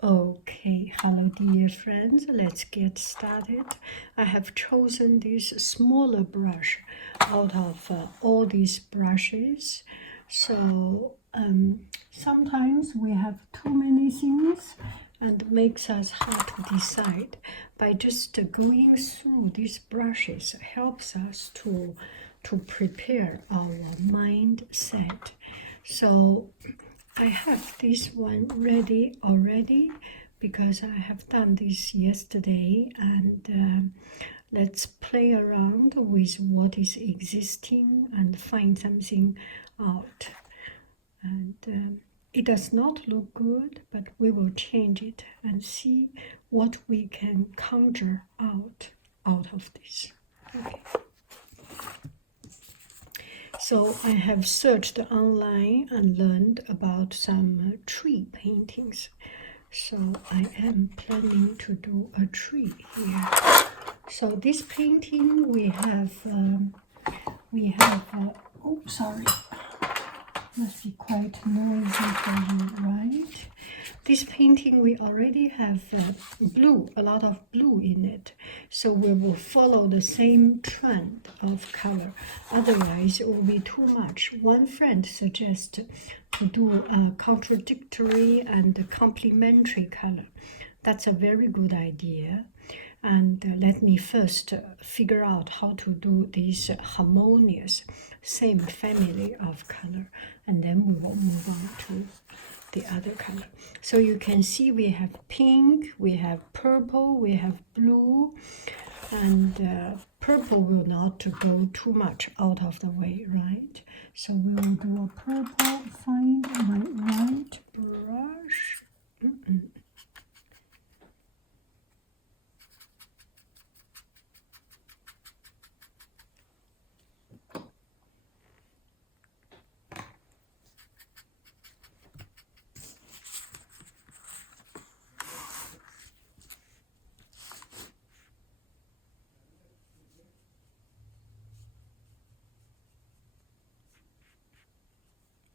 Okay, hello dear friends, let's get started. I have chosen this smaller brush out of all these brushes. So sometimes we have too many things and it makes us hard to decide. By just going through these brushes helps us to prepare our mindset. So I have this one ready already because I have done this yesterday, and let's play around with what is existing and find something out. And it does not look good, but we will change it and see what we can conjure out of this. Okay. So I have searched online and learned about some tree paintings. So I am planning to do a tree here. So this painting we have, oh sorry, must be quite noisy for you, right? This painting we already have blue, a lot of blue in it. So we will follow the same trend of color. Otherwise it will be too much. One friend suggests to do a contradictory and complementary color. That's a very good idea. And let me first figure out how to do this harmonious, same family of color, and then we will move on to the other color. So you can see we have pink, we have purple, we have blue, and purple will not go too much out of the way, right? So we will do a purple, find my right brush.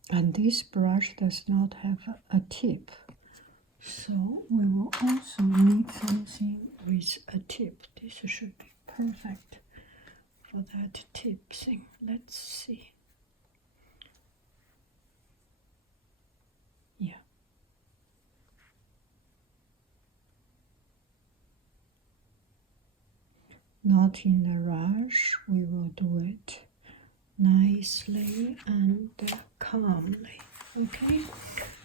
And this brush does not have a tip. So we will also need something with a tip. This should be perfect for that tip thing. Let's see. Yeah. Not in a rush. We will do it nicely and calmly. Okay.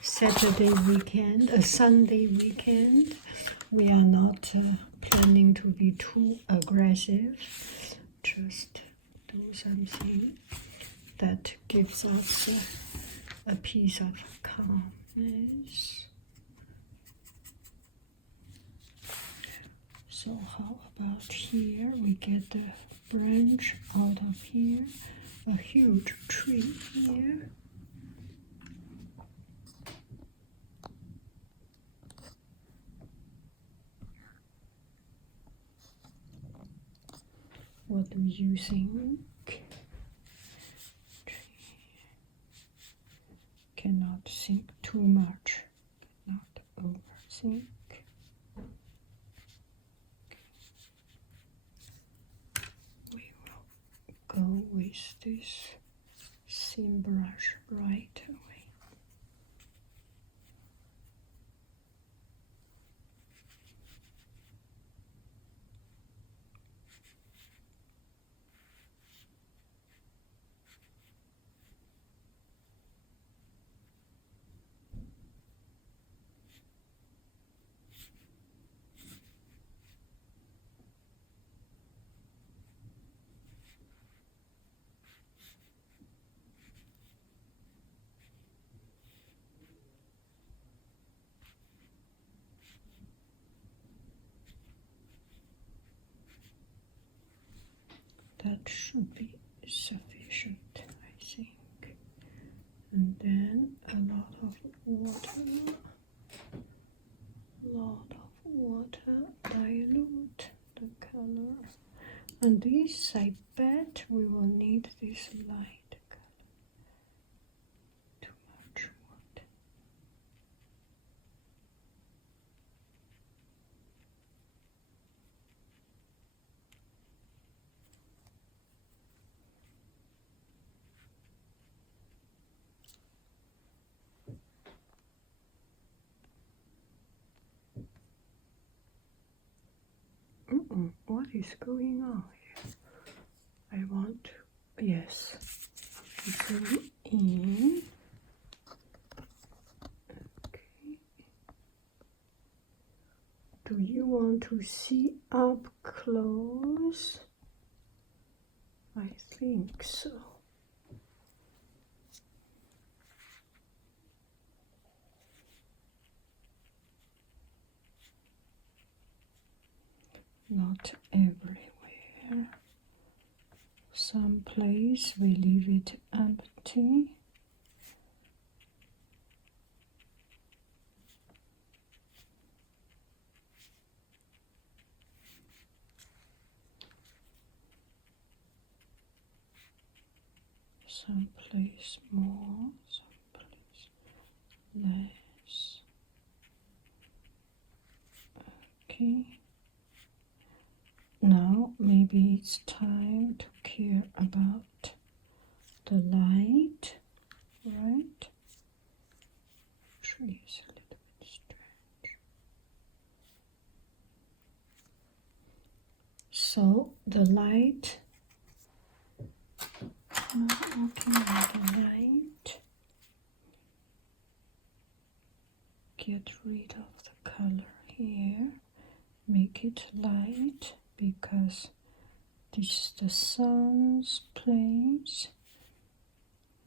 Saturday weekend, a Sunday weekend. We are not planning to be too aggressive. Just do something that gives us a piece of calmness. So how about here? We get the branch out of here, a huge tree here. What do you think? Cannot think too much, cannot overthink. We will go with this thin brush right away. That should be sufficient, I think. And then a lot of water, dilute the color. And this, I bet we will need this light color. Too much water. What is going on here? I want to, yes, zoom in. Okay. Do you want to see up close? I think so. Not everywhere. Some place we leave it empty. Some place more, some place less. Okay. Now maybe it's time to care about the light, right? Tree is a little bit strange. So the light, looking at the light, get rid of the color here, make it light because this is the sun's place,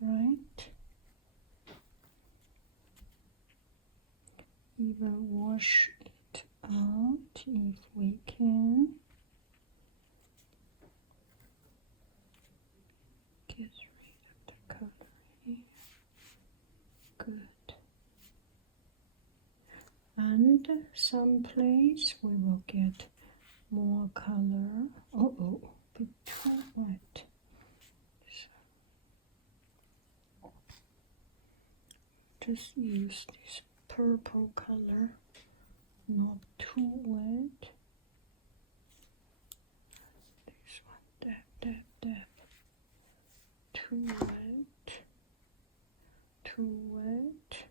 right? Even wash it out if we can. Get rid of the color here. Good. And someplace we will get more color. Oh, bit too wet. So just use this purple color, not too wet. This one, dab. Too wet. Too wet.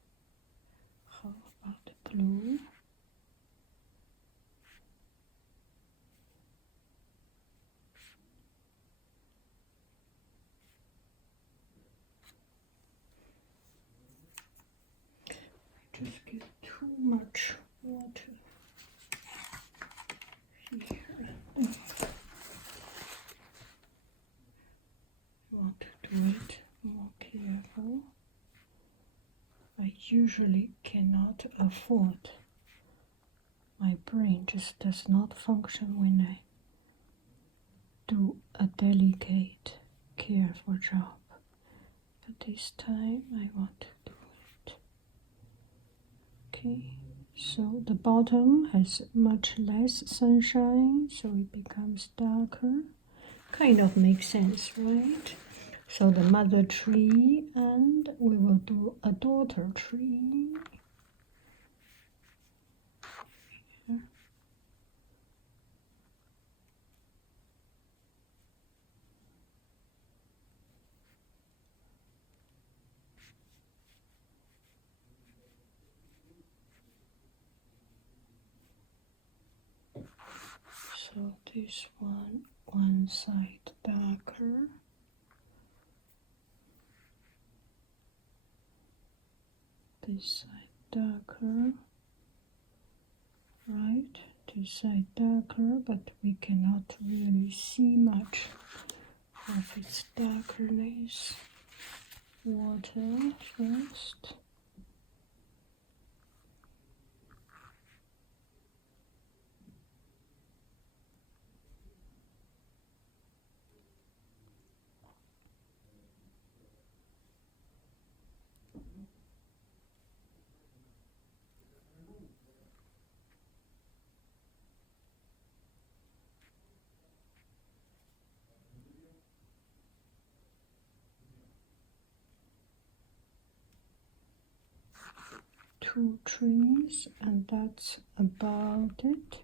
How about the blue? Just get too much water here. I want to do it more careful. I usually cannot afford. My brain just does not function when I do a delicate, careful job. But this time I want to do it. Okay, so the bottom has much less sunshine, so it becomes darker. Kind of makes sense, right? So the mother tree, and we will do a daughter tree. Here. So this one side darker. This side darker, right? This side darker, but we cannot really see much of its darkness. Water first. Two trees, and that's about it.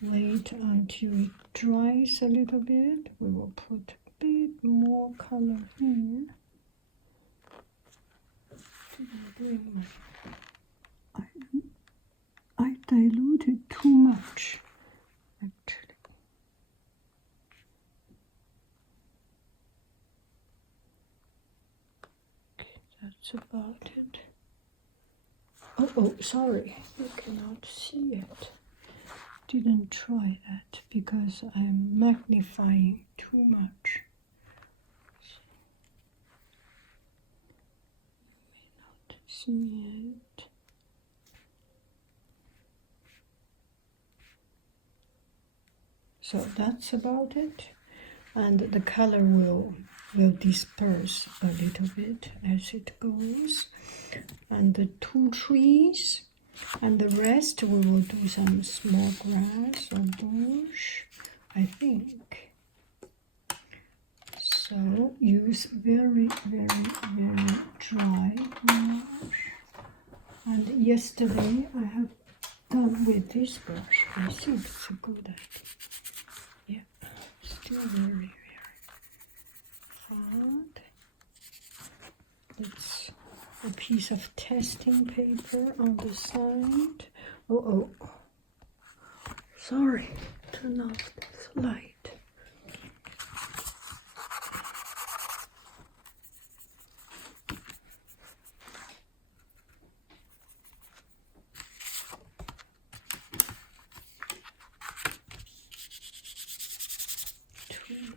Wait until it dries a little bit. We will put a bit more color here. I diluted too much. Oh, sorry, you cannot see it. Didn't try that because I'm magnifying too much. May not see it. So that's about it, and the color will disperse a little bit as it goes. And the two trees, and the rest we will do some small grass or bush, I think. So use very, very, very dry brush. And yesterday I have done with this brush. I think it's a good idea. Yeah, still very, very hard. It's a piece of testing paper on the side. Oh, sorry, turn off this light. Too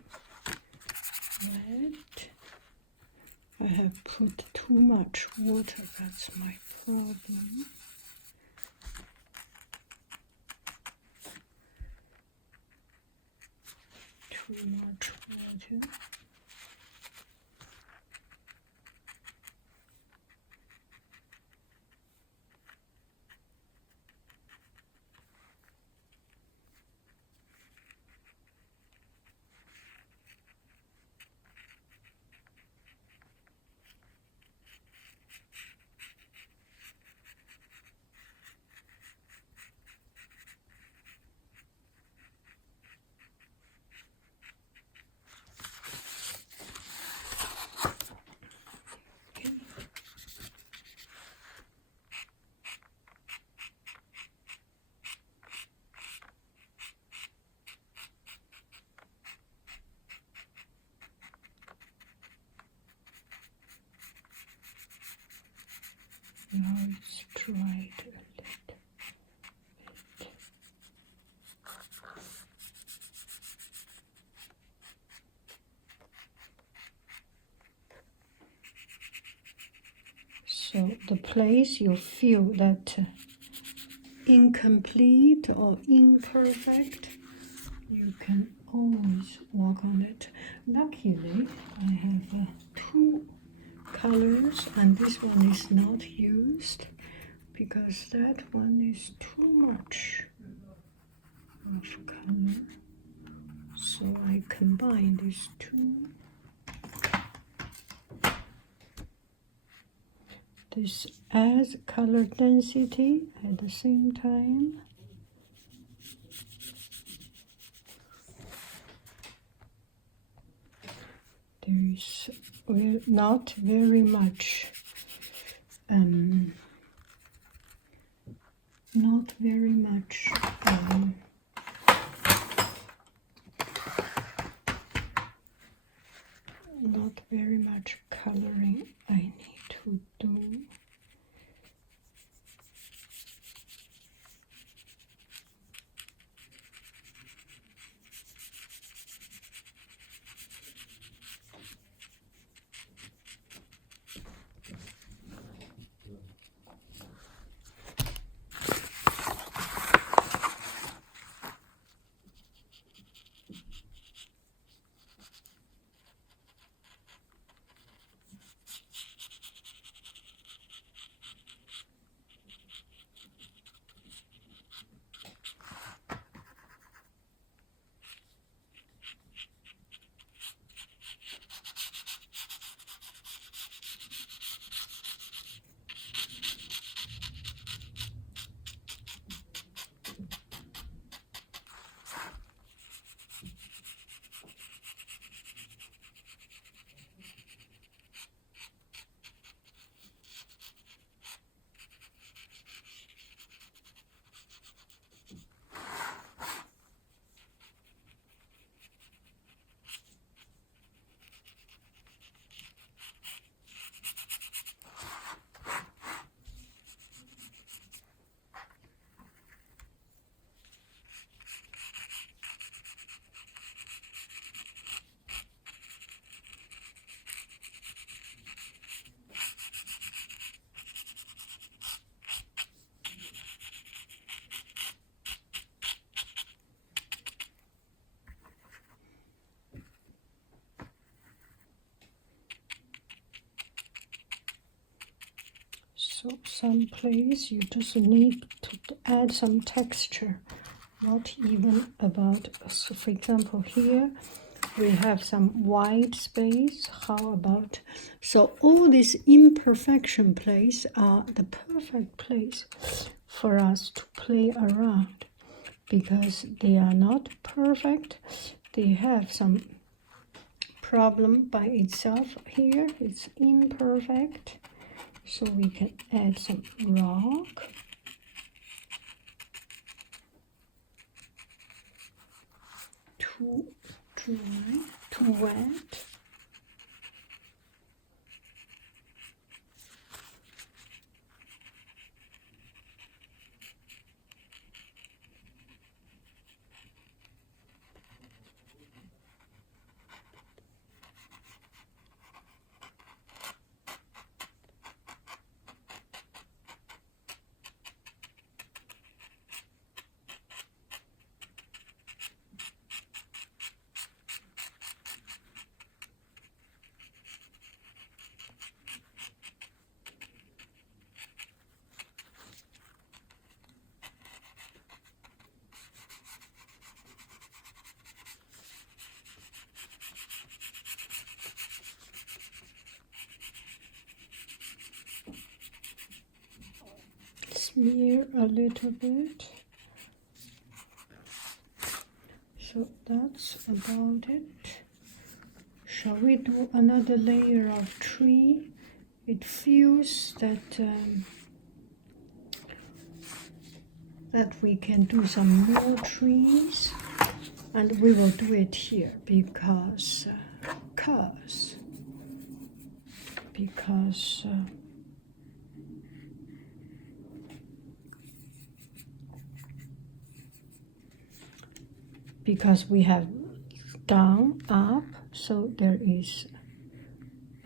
wet. I have put too much water, that's my problem. Too much water. Now it's dried a little bit. So the place you feel that incomplete or imperfect, you can always work on it. Luckily, I have two colors, and this one is not used because that one is too much of color. So I combine these two. This adds color density at the same time. There is not very much, not very much coloring I need to do. So some place you just need to add some texture, not even about, so for example here we have some white space. How about, so all these imperfection place are the perfect place for us to play around, because they are not perfect, they have some problem by itself. Here it's imperfect, so we can add some rock. Too dry, too wet. Smear a little bit. So that's about it. Shall we do another layer of tree? It feels that that we can do some more trees, and we will do it here because because we have down, up, so there is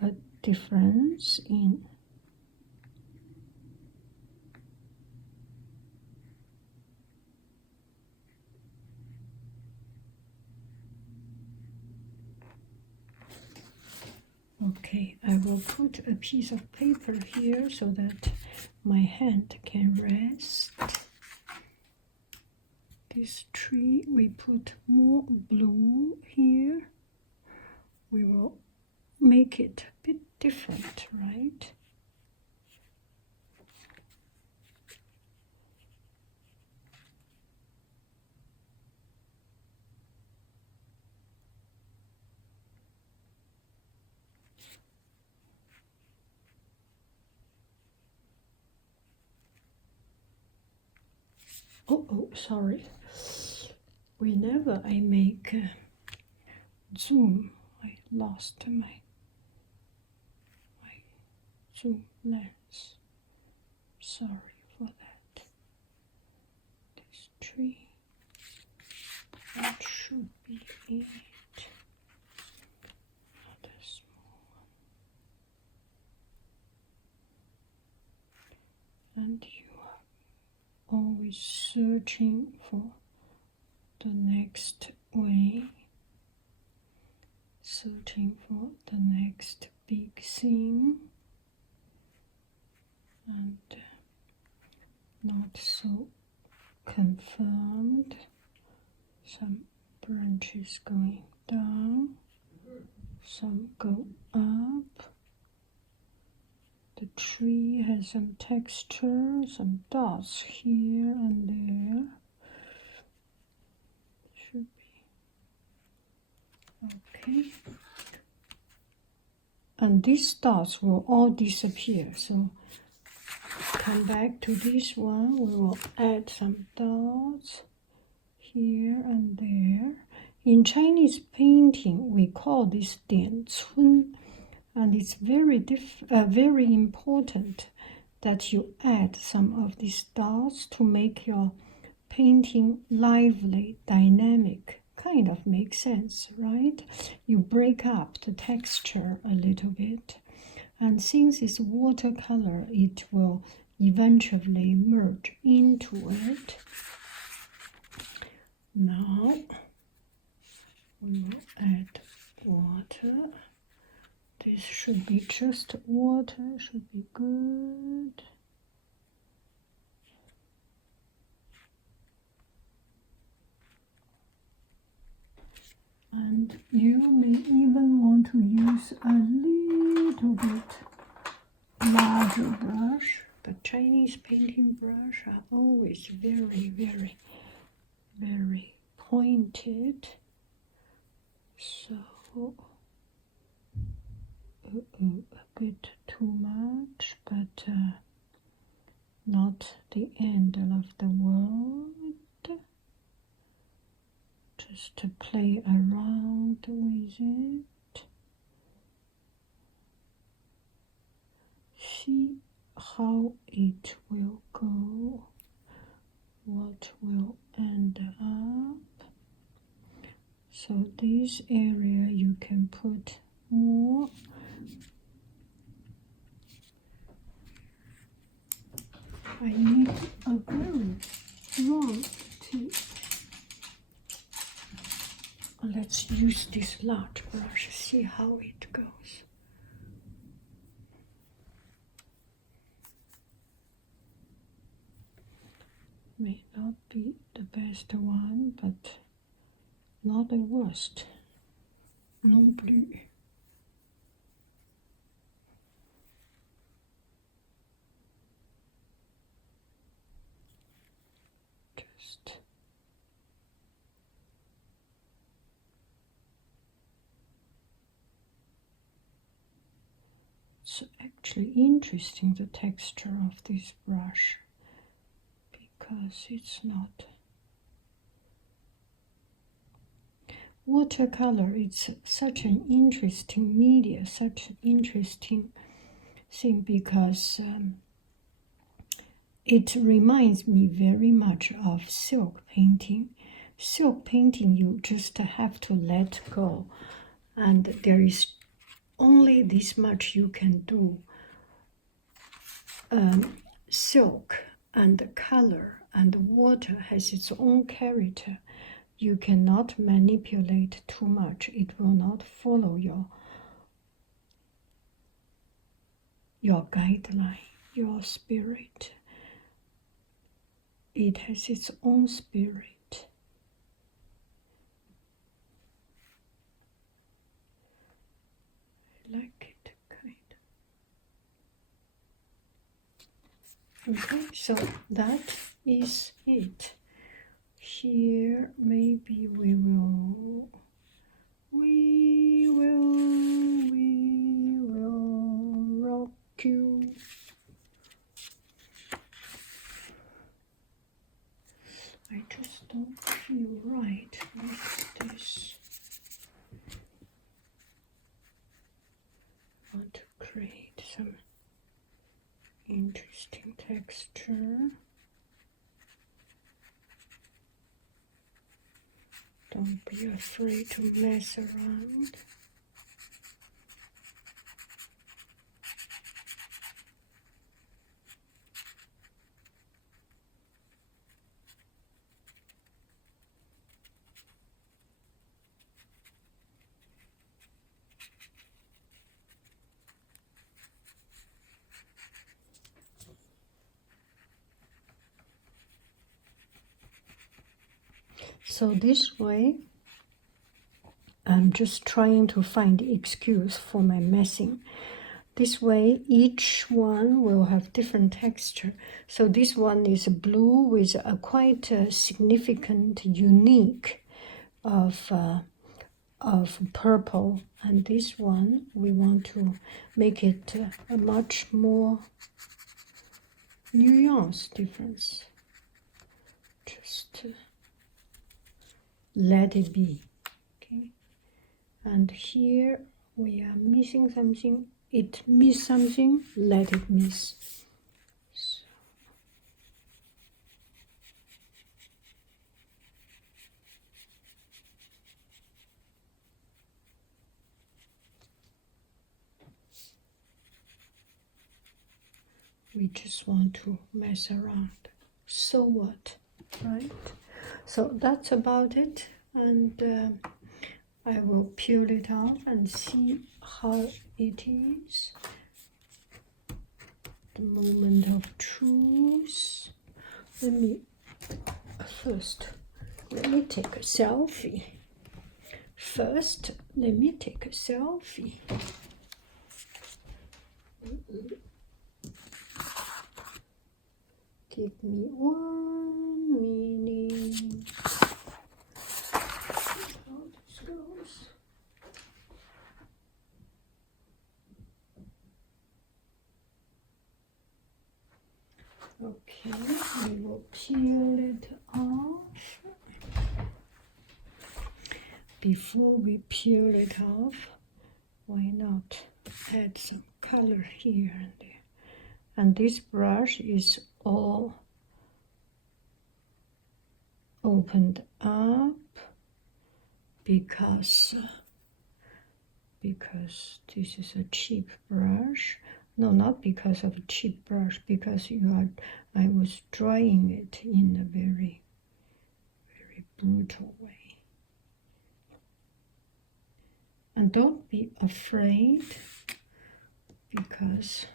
a difference in okay. I will put a piece of paper here so that my hand can rest. This tree, we put more blue here. We will make it a bit different, right? Oh, sorry. Whenever I make zoom, I lost my zoom lens. Sorry for that. This tree, that should be it. Not a small one. And you are always searching for the next way, searching for the next big thing, and not so confirmed. Some branches going down, some go up. The tree has some texture, some dots here and there. Should be okay. And these dots will all disappear. So come back to this one. We will add some dots here and there. In Chinese painting, we call this 点春. And it's very important that you add some of these dots to make your painting lively, dynamic. Kind of makes sense, right? You break up the texture a little bit. And since it's watercolor, it will eventually merge into it. Now we will add water. This should be just water, should be good. And you may even want to use a little bit larger brush, but Chinese painting brush are always very, very, very pointed. So, a bit too much, but not the end of the world. Just to play around with it. See how it will go, what will end up. So this area you can put more. I need a very long tip. Let's use this large brush, see how it goes. May not be the best one, but not the worst. Non plus. Just it's actually interesting, the texture of this brush, because it's not watercolor. It's such an interesting media, such an interesting thing, because it reminds me very much of silk painting. Silk painting, you just have to let go, and there is only this much you can do. Silk and color and water has its own character. You cannot manipulate too much. It will not follow your guideline, your spirit. It has its own spirit. I like it, kind of. Okay, so that is it. Here, maybe we will rock you. I just don't feel right with this. I want to create some interesting texture. Don't be afraid to mess around. So this way, I'm just trying to find the excuse for my messing. This way, each one will have different texture. So this one is blue with a quite significant, unique of purple, and this one we want to make it a much more nuance difference. Just let it be, okay? And here we are missing something. It missed something, let it miss. So. We just want to mess around. So what, right? So that's about it, and I will peel it off and see how it is. The moment of truth. Let me take a selfie. First, let me take a selfie. Give me 1 minute. How this goes. Okay, we will peel it off. Before we peel it off, why not add some color here and there? And this brush is all opened up because this is a cheap brush. No, not because of a cheap brush, because I was drying it in a very, very brutal way. And don't be afraid, because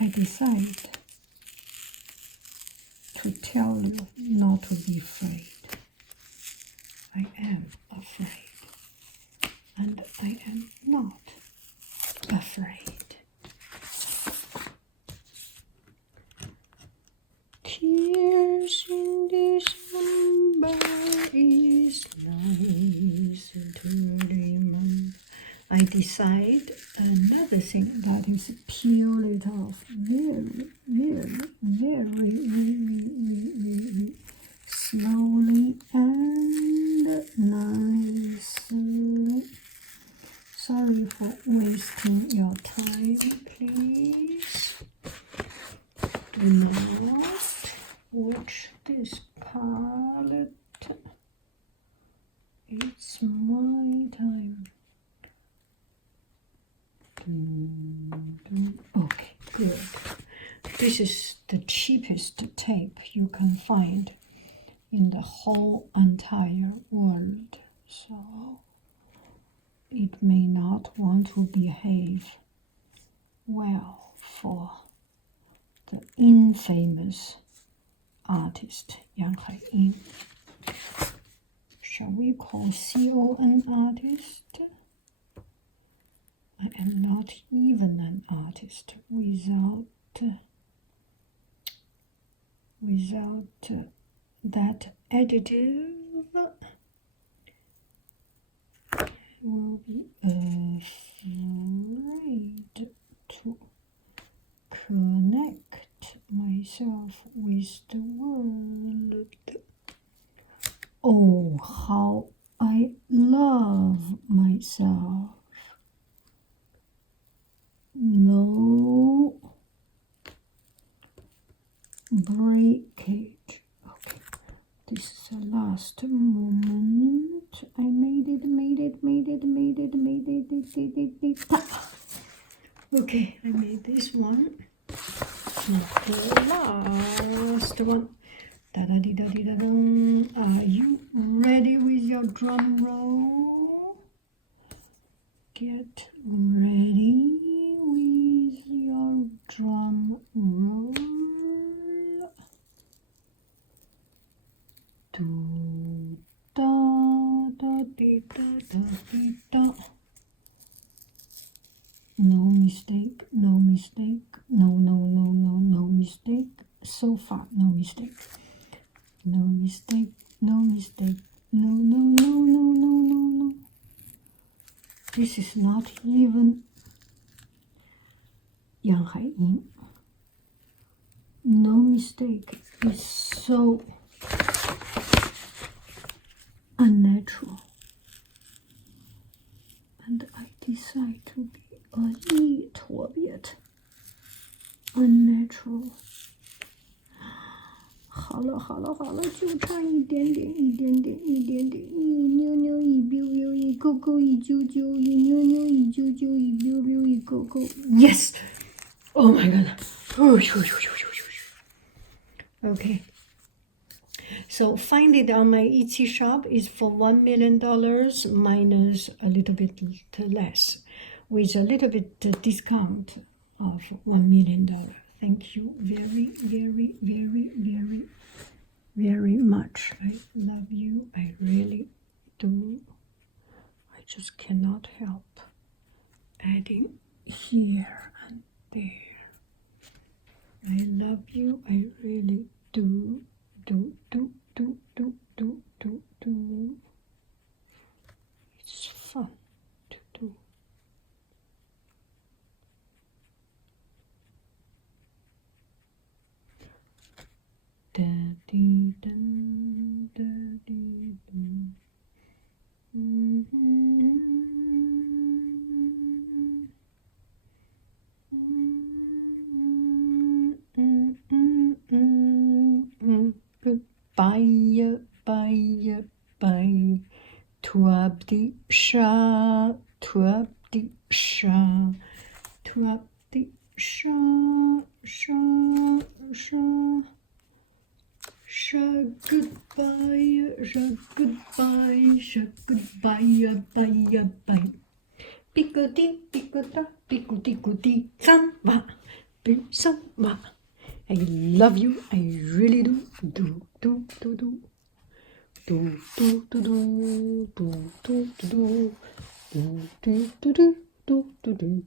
I decided to tell you not to be afraid. I am afraid, and I am not afraid. Tears in December is nice to remember. I decide another thing, that is peel it off very, very, very, very slowly and nicely. Sorry for wasting your time, please. Do not watch this palette. It's my time. Okay, good. This is the cheapest tape you can find in the whole entire world, so it may not want to behave well for the infamous artist Yang Haiying. Shall we call CON artist? I am not even an artist without that adjective. Will be afraid to connect myself with the world. Oh, how I love myself. No breakage. Okay, this is the last moment. I made it. Okay, I made this one. Not the last one. Da-da-dee-da-dee-da-dum. Are you ready with your drum roll? Get ready with your drum roll. Do da da dee da da dee da. No mistake, no mistake, no mistake. So far, no mistake. No mistake, no mistake, no. This is not even Yang Haiying. No mistake is so unnatural. And I decide to be a little bit unnatural. 好了，就差一点点，一扭扭，一溜溜，一勾勾，一揪揪，一扭扭，一揪揪，一溜溜，一勾勾。Yes! Oh my god! Okay. So find it on my Etsy shop is for $1 million minus a little bit less, with a little bit discount of $1 million. Thank you very, very, very, very, very much. I love you. I really do. I just cannot help adding here and there. I love you. I really do. Do. It's fun to do. Da-dee dum, da-dee dum. Goodbye, bye, bye. Twabdi sha, twabdi sha, twabdi sha, sha. Goodbye, goodbye, bye. Pico-dee, pico-dee, samba, samba. I love you, I really do. Do. Do. Do.